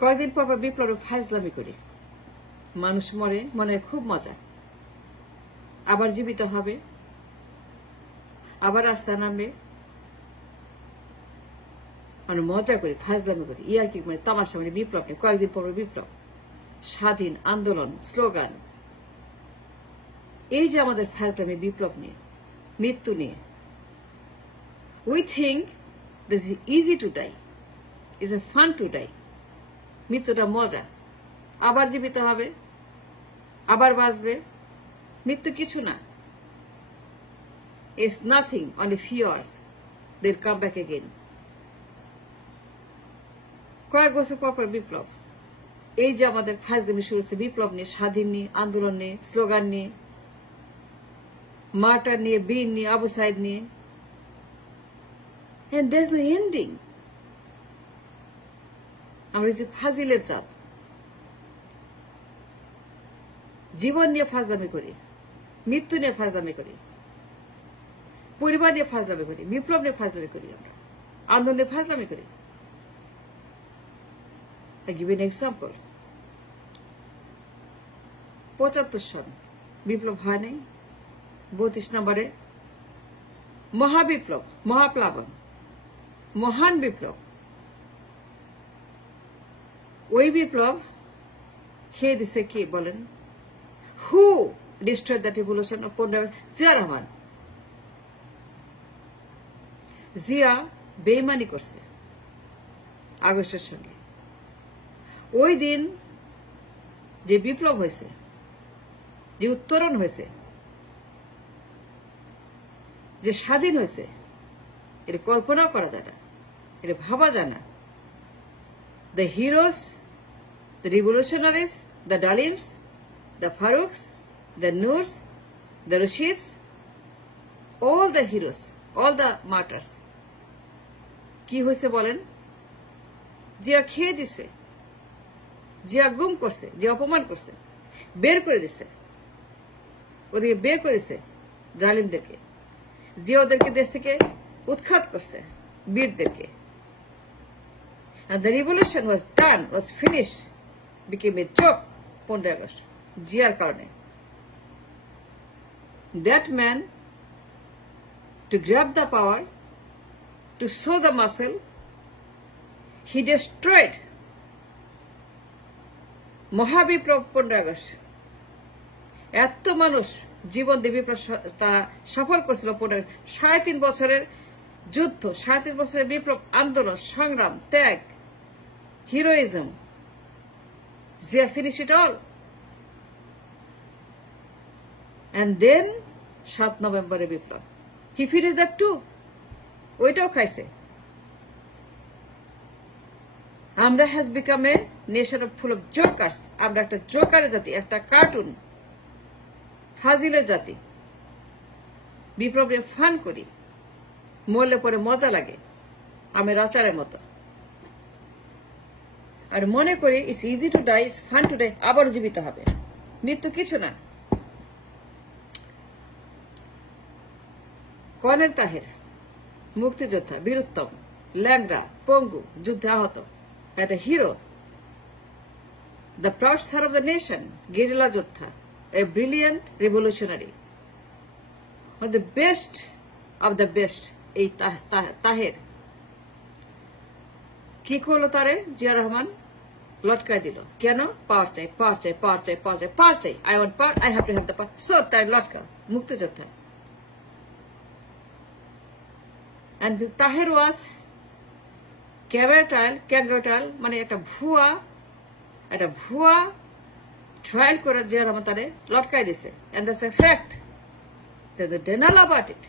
কয়েকদিন পর বিপ্লবে ফাজলামি করি, মানুষ মরে, মনে হয় খুব মজা, আবার জীবিত হবে, আবার রাস্তা নামবে, মানে মজা করি, ফাজলামি করি, ইয়ার্কি মানে তামাশা, মানে বিপ্লব নেই। কয়েকদিন পর বিপ্লব, স্বাধীন আন্দোলন, স্লোগান, এই যে আমাদের ফাজলামি বিপ্লব নিয়ে, মৃত্যু নিয়ে। We think this is easy to die, is a fun to die. মৃত্যুটা মজা, আবার জীবিত হবে, আবার বাঁচবে। মৃত্যু কিছু না, it's nothing, only few hours, they come back again. কয়েক বছর পর বিপ্লব, এই যে আমাদের ফাজলামি শুরু হচ্ছে বিপ্লব নিয়ে, স্বাধীন নিয়ে, আন্দোলন নিয়ে, স্লোগান নিয়ে, মার্টার নিয়ে, বীর নিয়ে, আবু সাইদ নিয়ে, and there's no ending. আমরা যে ফাজিলের জাত, জীবন নিয়ে ফাজলামি করি, মৃত্যু নিয়ে ফাজলামি করি, পরিবার নিয়ে ফাজলামি করি, বিপ্লব নিয়ে ফাজলামি করি, আমরা আন্দোলন নিয়ে ফাজলামি করি। I give you an example. 75 সন বিপ্লব হয় নাই, 32 নম্বরে মহাবিপ্লব, মহাপ্লাবন, মহান বিপ্লব। ওই বিপ্লব খেয়ে দিছে কে বলেন? Who destroyed the revolution of Zia Rahman. Zia বেইমানি করছে আগস্টের সঙ্গে। ওই দিন যে বিপ্লব হয়েছে, যে উত্তরণ হয়েছে, যে স্বাধীন হয়েছে, এটা কল্পনাও করা যায় না, এটা ভাবা যায় না। The heroes, the revolutionaries, the Dalims, the Faruks, the Noors, the Rashids, all the heroes, all the martyrs, কি হয়েছে বলেন? জিয়া খেয়ে দিছে, জিয়া গুম করছে, যে অপমান করছে, বের করে দিছে, ওদেরকে বের করে দিছে জালিমদেরকে, যে ওদেরকে দেশ থেকে উৎখাত করছে, বীরদেরকে। And the revolution was done, was finished, became a joke 15 August জিয়ার কারণে। That man, to grab the power, to show the muscle, he destroyed মহাবিপ্লব 15 August. এত মানুষ জীবন দিয়ে বিপ্লব তারা সফল করছিল 15 আগস্ট। 3.5 বছরের যুদ্ধ, 3.5 বছরের বিপ্লব আন্দোলন, সংগ্রাম, ত্যাগ, heroism. Zia finish it all. And then 7 নভেম্বরে বিপ্লব, হি ফিনিশ দ্যাট টু, ওইটাও খাইছে। আমরা has become a nation of full of jokers. আমরা একটা জোকারের জাতি, একটা কার্টুন, ফাজিলের জাতি। বিপ্লবে ফান করি, মরলে পরে মজা লাগে, আমের আচারের মতো। আর মনে করি it's easy to die, it's fun to die, আবার জীবিত হবে। মৃত্যু কিছু না। কর্নেল তাহের, মুক্তিযোদ্ধা, বীরুত্তম, ল্যাংড়া, পঙ্গু, যুদ্ধে আহত, একটা hero, the proud son of the nation, guerrilla যোদ্ধা, a brilliant revolutionary, the best of the best. এই তাহের কি করলো? তারে জিয়া রহমান লটকায় দিল। কেন? পাওয়ার চাই, পাওয়ার চাই, পাওয়ার চাই, পাওয়ার চাই, পাওয়ার চাই, I want power, I have to have the power. So তার লটকা, মুক্তিযোদ্ধা। And Tahir was ক্যাঙ্গাটাল, মানে একটা ভুয়া ট্রায়াল করে জিয়া রহমান তারে লটকাই দিছে। And that's a fact. There's a denial about it.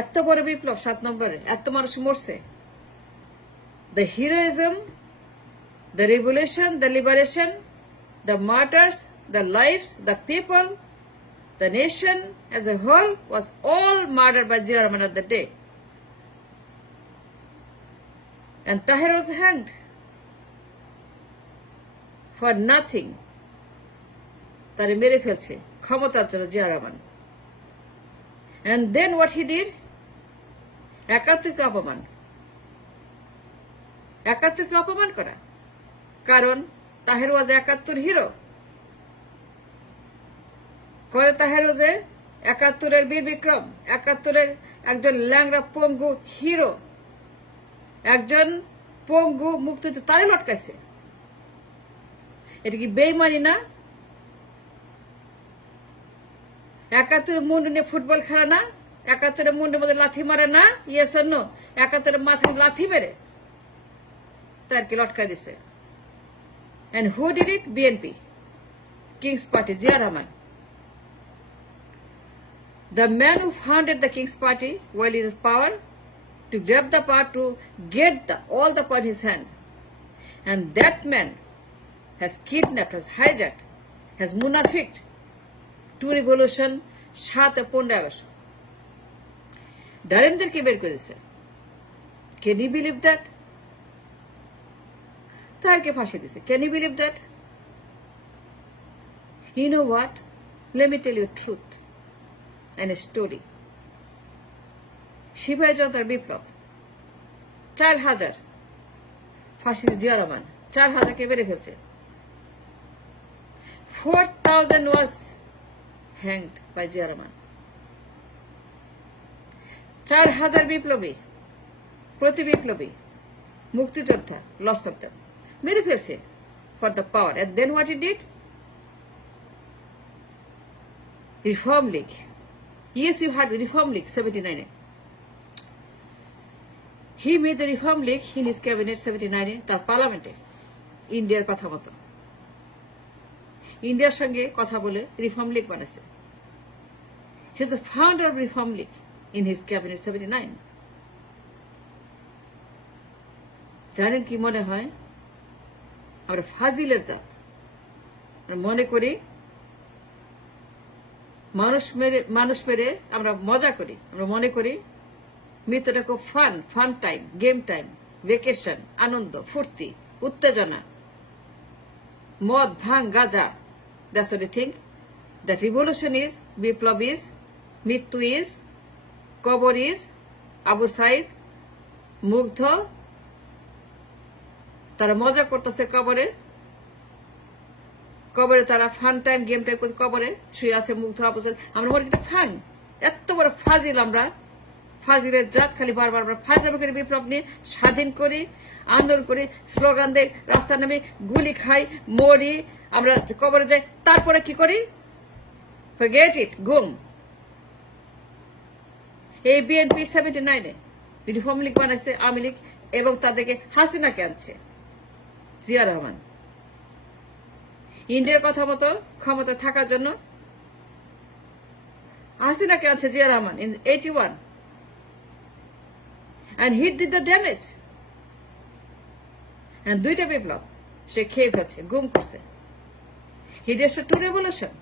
এত বড় বিপ্লব 7 নম্বরে, এত মানুষ মরছে। The heroism, the revolution, the liberation, the martyrs, the lives, the people, the nation as a whole was all murdered by Zia Rahman at the day. And Tahir was hanged for nothing. তারে মেরে ফেলছে ক্ষমতার জন্য Zia Rahman. And then what he did? 71কে অপমান, একাত্তরকে অপমান করা, কারণ তাহের ওয়াজ 71 hero করে। তাহের ওয়াজে 71-এর বীর বিক্রম, 71-এর একজন ল্যাংড়া পঙ্গু হিরো, একজন পঙ্গু মুক্তিযুদ্ধ তারে লটকাইছে। এটা কি বেইমানি না? 71-এর মুন্ডু নিয়ে ফুটবল খেলা না? 71-এর মুন্ডের মধ্যে লাথি মারে না? Yes or no? 71-এর মাথায় লাথি মেরে তারকে লটকাই দিছে। And who did it? BNP, King's Party, Zia Rahman. The man who founded the King's Party while in his power, to grab the power, to get all the power in his hand. And that man has kidnapped, has hijacked, has munafiqed two revolution 7 O 15 August. ডালিমদেরকে বের করেছে। Can you believe that? তারকে ফাঁসি দিছে। Can you believe that? You know what? Let me tell you a truth and a story. সিপাহী জনতার বিপ্লব 4000 ফাঁসি জিয়া রহমান 4000কে বেড়ে ফেলছে। 4000 was hanged by Zia Rahman. 4000 বিপ্লবী, প্রতি বিপ্লবী মুক্তিযোদ্ধা, lots of them, মেরে ফেলছে for the power. And then what he did? Reform League. Yes, you had Reform League 79-এ। He made the Reform League in his cabinet 79-এ, তার পার্লামেন্টে, ইন্ডিয়ার কথা মতো ইন্ডিয়ার সঙ্গে কথা বলে রিফর্ম লীগ বানাইছে। He is the founder of Reform League in his cabinet 79. জানেন কি মনে হয়? আমরা ফাজিলের জাত। মনে করি মানুষ মেরে আমরা মজা করি। আমরা মনে করি মৃত্যুটা খুব fun time, game time, vacation, আনন্দ, ফুর্তি, উত্তেজনা, মদ, ভাং, গাঁজা। That's what they think. That revolution is, Biplab is, মৃত্যু is, কবর is, আবু সাইদ, মুগ্ধ, তারা মজা করতেছে কবরে তারা ফান টাইম, গেম টাইম করছে, কবরে শুয়ে আছে মুগ্ধ, আবু সাইদ। আমরা মনে করি ফান। এত বড় ফাজিল আমরা, ফাজিলের জাত। খালি বারবার আমরা ফাজিল করে বিপ্লব নিয়ে স্বাধীন করি, আন্দোলন করি, স্লোগান দেই, রাস্তা নামে গুলি খাই, মরি, আমরা কবরে যাই, তারপরে কি করি? ফরগেট ইট, গুম। এই বিএনপি 79-এ রিফর্ম লীগ বানাইছে আওয়ামী লীগ, এবং তাদেরকে হাসিনাকে আনছে জিয়া রহমান। ইন্ডিয়ার কথা মতো ক্ষমতা থাকার জন্য হাসিনাকে আনছে Zia Rahman in 81, and he did the damage. And দুইটা বিপ্লব সে খেয়ে ফেলছে, গুম করছে। He destroyed 2 revolution,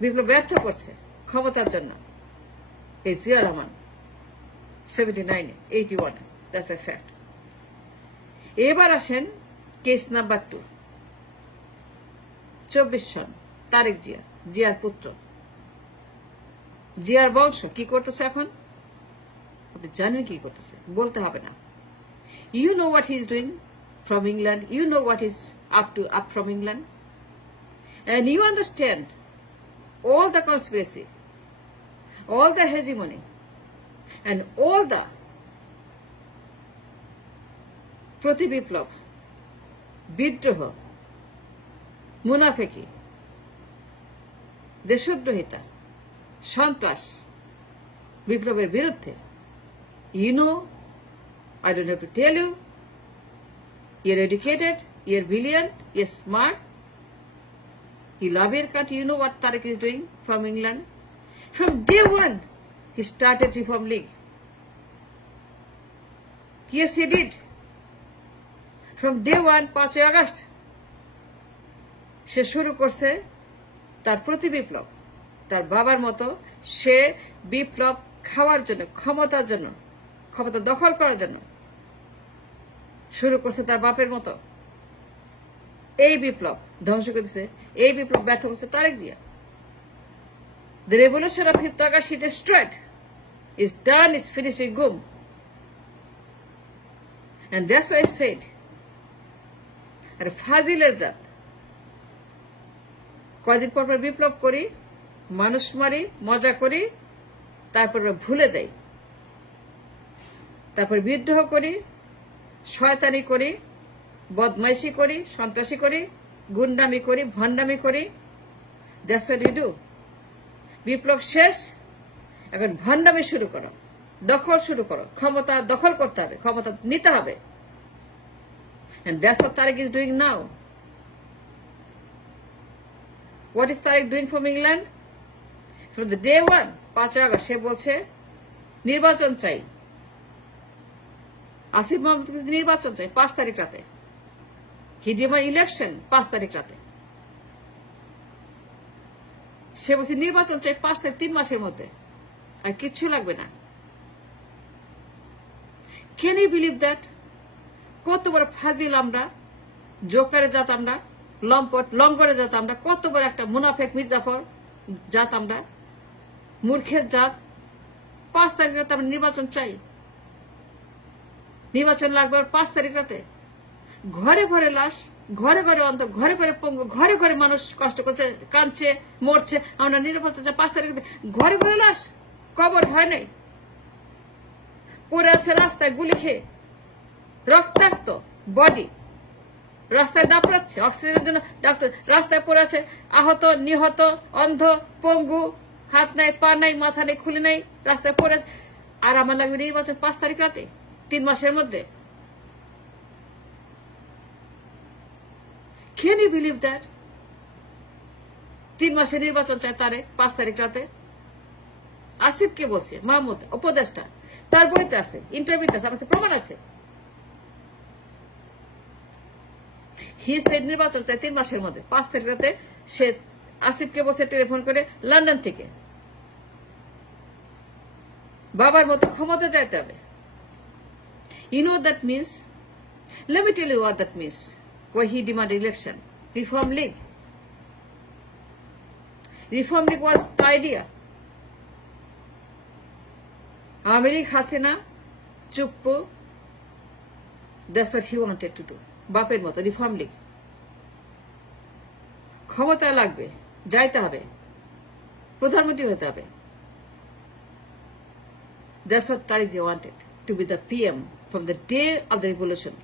বিপ্লব ব্যর্থ করছে ক্ষমতার জন্য এই Zia Rahman 79-এ, 81-এ। That's a fact. এবার আসেন কেস নাম্বার 2, 24 সন, তারেক জিয়া, জিয়ার পুত্র, জিয়ার বংশ কি করতেছে এখন? আপনি জানেন কি করতেছে, বলতে হবে না। You know what he is doing from England. You know what is up from England. And you understand all the conspiracy, all the hegemony, and all the প্রতিবিপ্লব, বিদ্রোহ, মুনাফেকি, দেশদ্রোহিতা, সন্ত্রাস, বিপ্লবের বিরুদ্ধে। You know, I don't have to tell you. You're educated, you're brilliant, you're smart. You love your country. You know what Tariq is doing from England. From day one, he started Reform League. Yes, he did. From day one, 5 August সে শুরু করছে তার প্রতি বিপ্লব। তার বাবার মতো সে বিপ্লব খাওয়ার জন্য, ক্ষমতার জন্য, ক্ষমতা দখল করার জন্য শুরু করছে তার বাপের মতো। এই বিপ্লব ধ্বংস করেছে, এই বিপ্লব ব্যর্থ করছে Tarique Zia. The revolution of 5th August he destroyed, is done, is finished, is gone. And that's why I said, আরে ফাজিলের জাত, কয়দিন পর পর বিপ্লব করি, মানুষ মারি, মজা করি, তারপর ভুলে যাই, তারপর বিদ্রোহ করি, শয়তানি করি, বদমাইশি করি, সন্ত্রাসী করি, গুন্ডামি করি, ভণ্ডামি করি। That's what you do. বিপ্লব শেষ, এখন ভণ্ডামি শুরু করো, দখল শুরু করো, ক্ষমতা দখল করতে হবে, ক্ষমতা নিতে হবে। And that's what Tariq is doing now. What is Tariq doing from England? From the day one, 5 August সে বলছে নির্বাচন চাই, আসিফ মাহমুদ নির্বাচন চাই 5 তারিখ রাতে। He demanded election 5 তারিখ রাতে। সে বলছে নির্বাচন চাই 5 থেকে 3 মাসের মধ্যে, আর কিচ্ছু লাগবে না। Can you believe that? কত বড় ফাজিল আমরা, জোকারে জাত আমরা, লম্পট লঙ্গরে জাত আমরা, কত বড় একটা মুনাফেক মির্জাফর জাত আমরা, মূর্খের জাত। 5 তারিখ রাতে আমরা নির্বাচন চাই, নির্বাচন লাগবে 5 তারিখ রাতে। ঘরে ঘরে লাশ, ঘরে ঘরে অন্ধ, ঘরে ঘরে পঙ্গু, ঘরে ঘরে মানুষ কষ্ট করছে, কাঁদছে, মরছে, আমরা নির্বাচন চাই 5 তারিখ রাতে। ঘরে ঘরে লাশ, কবর হয় নাই, পড়ে আছে রাস্তায় গুলি খেয়ে, রক্তাক্ত বডি রাস্তায় দাপড়াচ্ছে, অক্সিজেনের জন্য ডাক্তার রাস্তায় পড়ে আছে, আহত, নিহত, অন্ধ, পঙ্গু, হাত নাই, পা নাই, মাথা নেই, খুলে নাই, রাস্তায় পড়ে আছে। আর আমার লাগবে নির্বাচন 5 তারিখ রাতে, 3 মাসের মধ্যে। Can you believe that? 3 মাসে নির্বাচন চায় তারে 5 তারিখ রাতে। আসিফ কে বলছে? মাহমুদ উপদেষ্টা, তার বইতে আছে, ইন্টারভিউতে আছে, আমার প্রমাণ আছে। হি সেড নির্বাচন চায় 3 মাসের মধ্যে। 5 তারিখ রাতে সে আসিফকে বলছে টেলিফোন করে লন্ডন থেকে, বাবার মতো ক্ষমতা যাইতে হবে। You know what that means? Let me tell you what that means. Why he demanded election. Reform League. Reform League was the idea. Awami League Hasina, Chuppu, that's what he wanted to do. বাপের মতো reform League, ক্ষমতা লাগবে, যাইতে হবে, প্রধানমন্ত্রী হতে হবে। That's what Tariq wanted, to be the PM from the day of the revolution.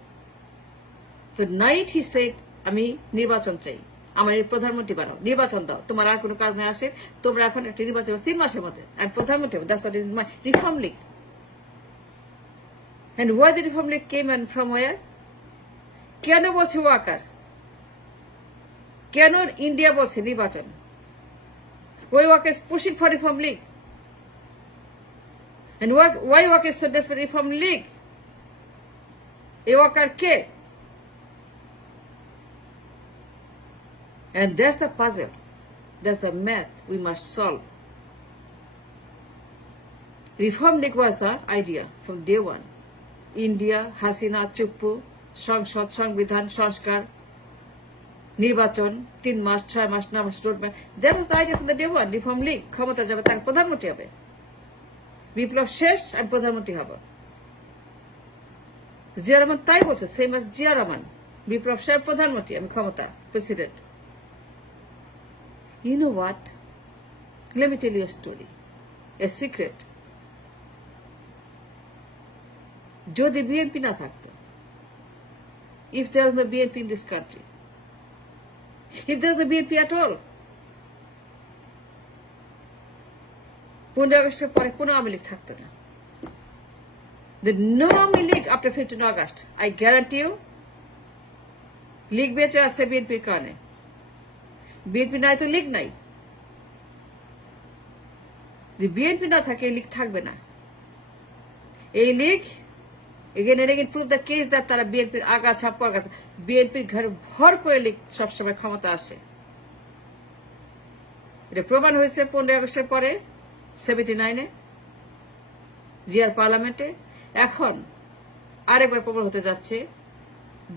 The night he said, আমি নির্বাচন চাই, আমার প্রধানমন্ত্রী বানাও, নির্বাচন দাও, তোমার আর কোনো কাজ না আসে, তোমরা এখন একটা নির্বাচন 3 মাসের মধ্যে, আর প্রধানমন্ত্রী হবে। That's what is my Reform League. And why the Reform League came and from where? কেন বলছে ওয়াকার, কেন ইন্ডিয়া বলছে নির্বাচন? Why Walker is pushing for Reform League? And why Walker is so desperate for Reform League? এই ওয়াকার কে? And that's the puzzle, that's the math we must solve. Reform League was the idea from day one. India, Hasina, Chuppu, সংসদ, সংবিধান, সংস্কার, নির্বাচন, 3 মাস, 6 মাস, 9 মাস, road map. That was the idea from the day one. Reform League, ক্ষমতা যাবে, তার প্রধানমন্ত্রী হবে। বিপ্লব শেষ, আমি প্রধানমন্ত্রী হব। জিয়া রহমান তাই বলছে, সেম as জিয়া রহমান, বিপ্লব শেষ, প্রধানমন্ত্রী, আমি ক্ষমতা, president. You know what? Let me tell you a story, a secret. যদি বিএনপি না থাকতো, if there was no BNP in this country, if there was no BNP at all, 15 আগস্টের পরে কোনো আওয়ামী লীগ থাকতো না। The no Army League after 15 August, I guarantee you, League বেঁচে আছে বিএনপির কারণে। বিএনপি নাই তো লীগ নাই, যে বিএনপি না থাকে এই লীগ থাকবে না। এই League again and again prove the case that তারা বিএনপির আগাছা পরগাছা, বিএনপির ঘরে ভর করে লীগ সবসময় ক্ষমতা আসে। এটা প্রমাণ হয়েছে 15 আগস্টের পরে 79-এ জিয়ার পার্লামেন্টে। এখন আরেকবার প্রমাণ হতে যাচ্ছে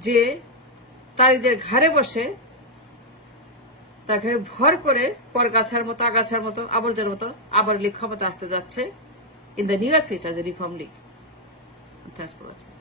যে তারিখের ঘরে বসে, তার ঘরে ভর করে পরগাছার মতো, আগাছার মতো, আবর্জনার মতো আবার লীগ ক্ষমতা আসতে যাচ্ছে in the near future as a Reform League. Thanks for watching.